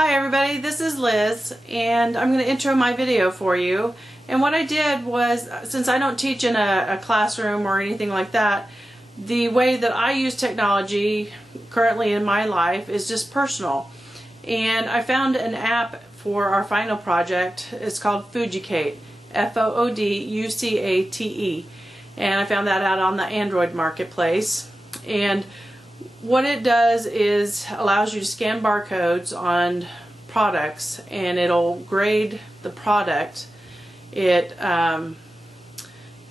Hi everybody, this is Liz and I'm going to intro my video for you. And what I did was, since I don't teach in a classroom or anything like that, the way that I use technology currently in my life is just personal. And I found an app for our final project. It's called Fooducate, F-O-O-D-U-C-A-T-E. And I found that out on the Android marketplace. And what it does is allows you to scan barcodes on products and it'll grade the product. It tells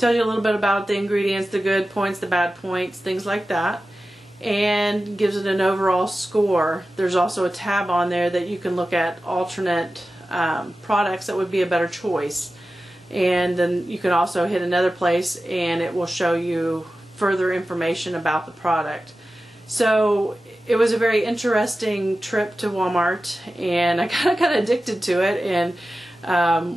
you a little bit about the ingredients, the good points, the bad points, things like that, and gives it an overall score. There's also a tab on there that you can look at alternate products that would be a better choice, and then you can also hit another place and it will show you further information about the product. So it was a very interesting trip to Walmart, and I kind of got addicted to it and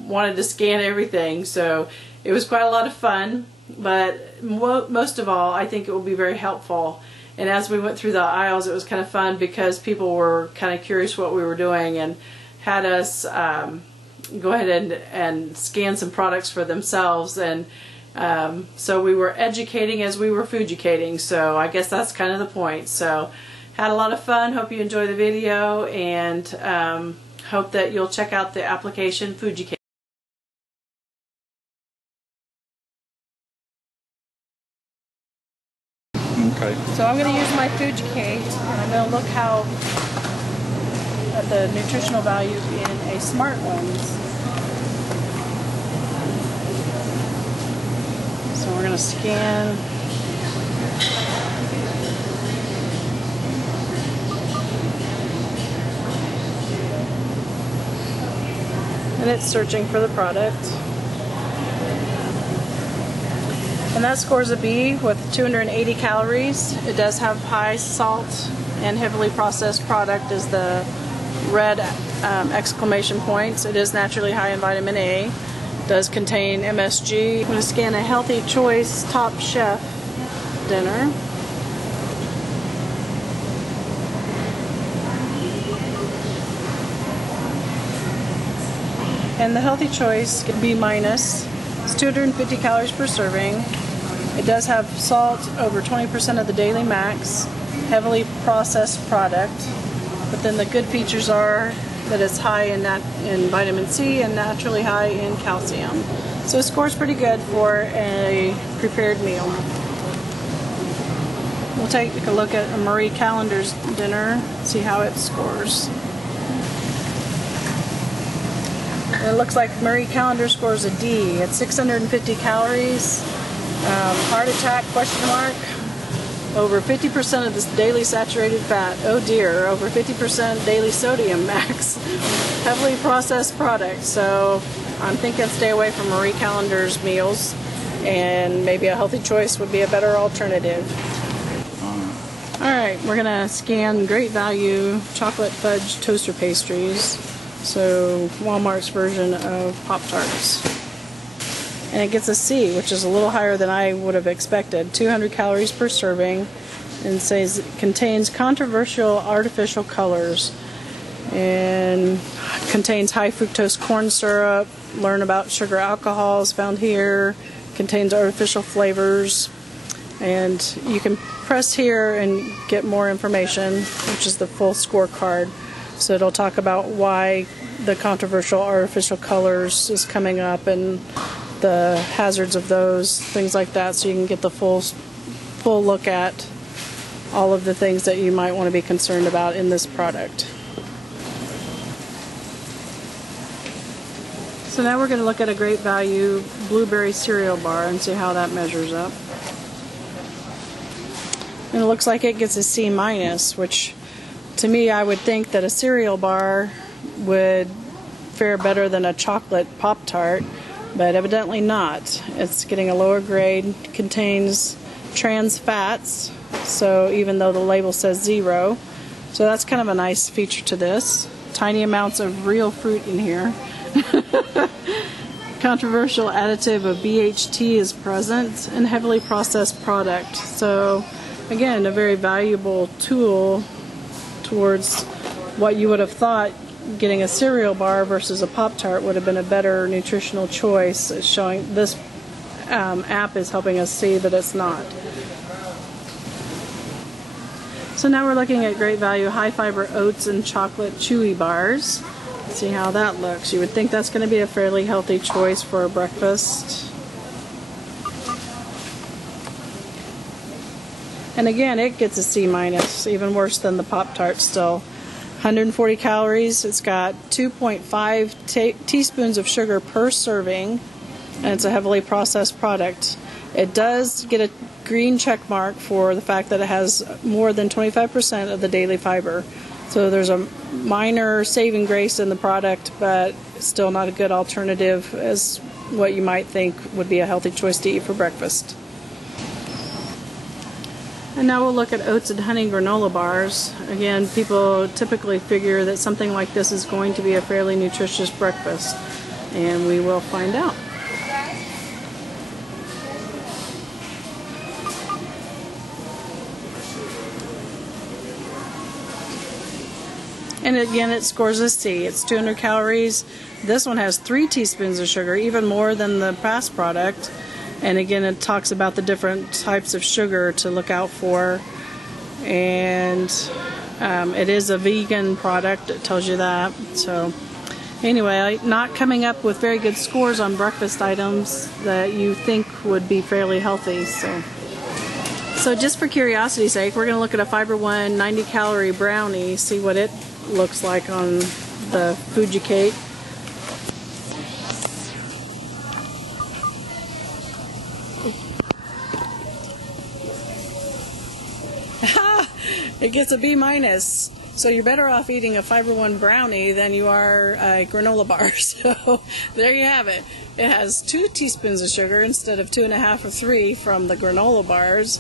wanted to scan everything. So it was quite a lot of fun, but most of all, I think it will be very helpful. And as we went through the aisles, it was kind of fun because people were kind of curious what we were doing and had us go ahead and scan some products for themselves. And so we were educating as we were fooducating, so I guess that's kind of the point. So had a lot of fun. Hope you enjoy the video, and hope that you'll check out the application Fooducate. Okay. So I'm going to use my Fooducate, and I'm going to look at the nutritional value in a Smart Ones. So we're going to scan. And it's searching for the product. And that scores a B with 280 calories. It does have high salt and heavily processed product is the red exclamation points. It is naturally high in vitamin A. Does contain MSG. I'm going to scan a Healthy Choice Top Chef dinner. And the Healthy Choice can be minus. It's 250 calories per serving. It does have salt over 20% of the daily max. Heavily processed product. But then the good features are that it's high in vitamin C and naturally high in calcium. So it scores pretty good for a prepared meal. We'll take a look at Marie Callender's dinner, see how it scores. It looks like Marie Callender scores a D. It's 650 calories. Heart attack, question mark. Over 50% of this daily saturated fat. Oh dear, over 50% daily sodium max. Heavily processed product. So I'm thinking stay away from Marie Callender's meals, and maybe a Healthy Choice would be a better alternative. Alright, we're going to scan Great Value chocolate fudge toaster pastries. So Walmart's version of Pop-Tarts. And it gets a C, which is a little higher than I would have expected. 200 calories per serving, and says it contains controversial artificial colors and contains high fructose corn syrup. Learn about sugar alcohols found here. Contains artificial flavors, and you can press here and get more information, which is the full scorecard. So it'll talk about why the controversial artificial colors is coming up and the hazards of those, things like that, so you can get the full look at all of the things that you might want to be concerned about in this product. So now we're going to look at a Great Value blueberry cereal bar and see how that measures up. And it looks like it gets a C minus, which to me I would think that a cereal bar would fare better than a chocolate Pop-Tart. But evidently not. It's getting a lower grade. Contains trans fats, so even though the label says 0. So that's kind of a nice feature to this. Tiny amounts of real fruit in here. Controversial additive of BHT is present, and heavily processed product. So again, a very valuable tool towards what you would have thought getting a cereal bar versus a Pop-Tart would have been a better nutritional choice. It's showing this app is helping us see that it's not. So now we're looking at great value high fiber oats and chocolate chewy bars. Let's see how that looks. You would think that's going to be a fairly healthy choice for a breakfast. And again, it gets a C minus, even worse than the Pop-Tart still. 140 calories. It's got 2.5 teaspoons of sugar per serving, and it's a heavily processed product. It does get a green check mark for the fact that it has more than 25% of the daily fiber. So there's a minor saving grace in the product, but still not a good alternative as what you might think would be a healthy choice to eat for breakfast. And now we'll look at oats and honey granola bars. Again, people typically figure that something like this is going to be a fairly nutritious breakfast, and we will find out. And again, it scores a C. It's 200 calories. This one has 3 teaspoons of sugar, even more than the past product. And again, it talks about the different types of sugar to look out for. And it is a vegan product. It tells you that. So anyway, not coming up with very good scores on breakfast items that you think would be fairly healthy. So just for curiosity's sake, we're going to look at a Fiber One 90-calorie brownie, see what it looks like on the Fooducate. It gets a B minus. So you're better off eating a Fiber One brownie than you are a granola bar. So there you have it. It has 2 teaspoons of sugar instead of 2.5 or 3 from the granola bars,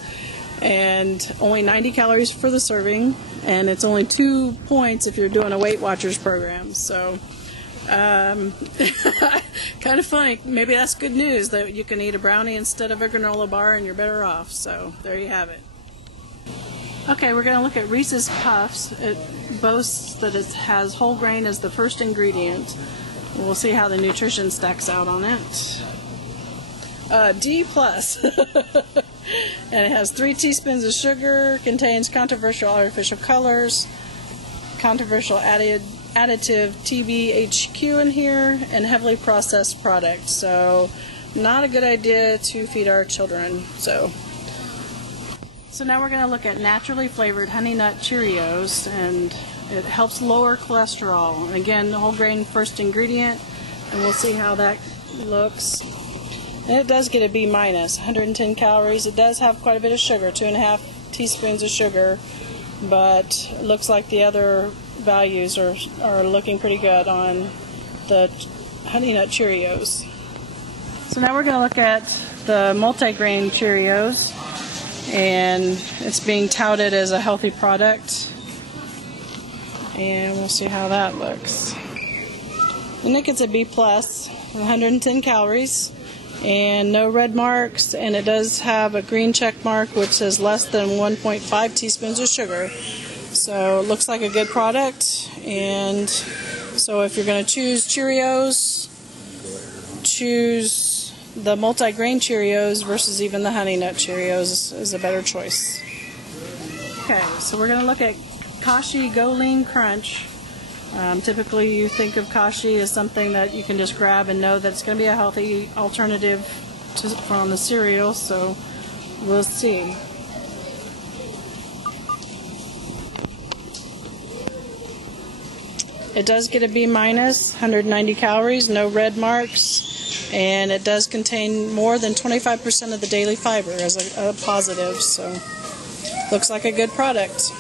and only 90 calories for the serving, and it's only 2 points if you're doing a Weight Watchers program. So kind of funny. Maybe that's good news that you can eat a brownie instead of a granola bar and you're better off. So there you have it. Okay, we're going to look at Reese's Puffs. It boasts that it has whole grain as the first ingredient. We'll see how the nutrition stacks out on it. D+. And it has 3 teaspoons of sugar, contains controversial artificial colors, controversial additive TBHQ in here, and heavily processed products. So not a good idea to feed our children. So now we're going to look at naturally flavored Honey Nut Cheerios, and it helps lower cholesterol. And again, whole grain first ingredient, and we'll see how that looks. And it does get a B minus, 110 calories. It does have quite a bit of sugar, 2.5 teaspoons of sugar, but it looks like the other values are looking pretty good on the Honey Nut Cheerios. So now we're going to look at the multigrain Cheerios, and it's being touted as a healthy product, and we'll see how that looks. And it gets a B+, 110 calories, and no red marks, and it does have a green check mark which says less than 1.5 teaspoons of sugar. So it looks like a good product. And so if you're going to choose Cheerios, choose the multi-grain Cheerios versus even the Honey Nut Cheerios is a better choice. Okay, so we're going to look at Kashi Go Lean Crunch. Typically you think of Kashi as something that you can just grab and know that it's going to be a healthy alternative from the cereal, so we'll see. It does get a B minus, 190 calories, no red marks, and it does contain more than 25% of the daily fiber as a positive, so looks like a good product.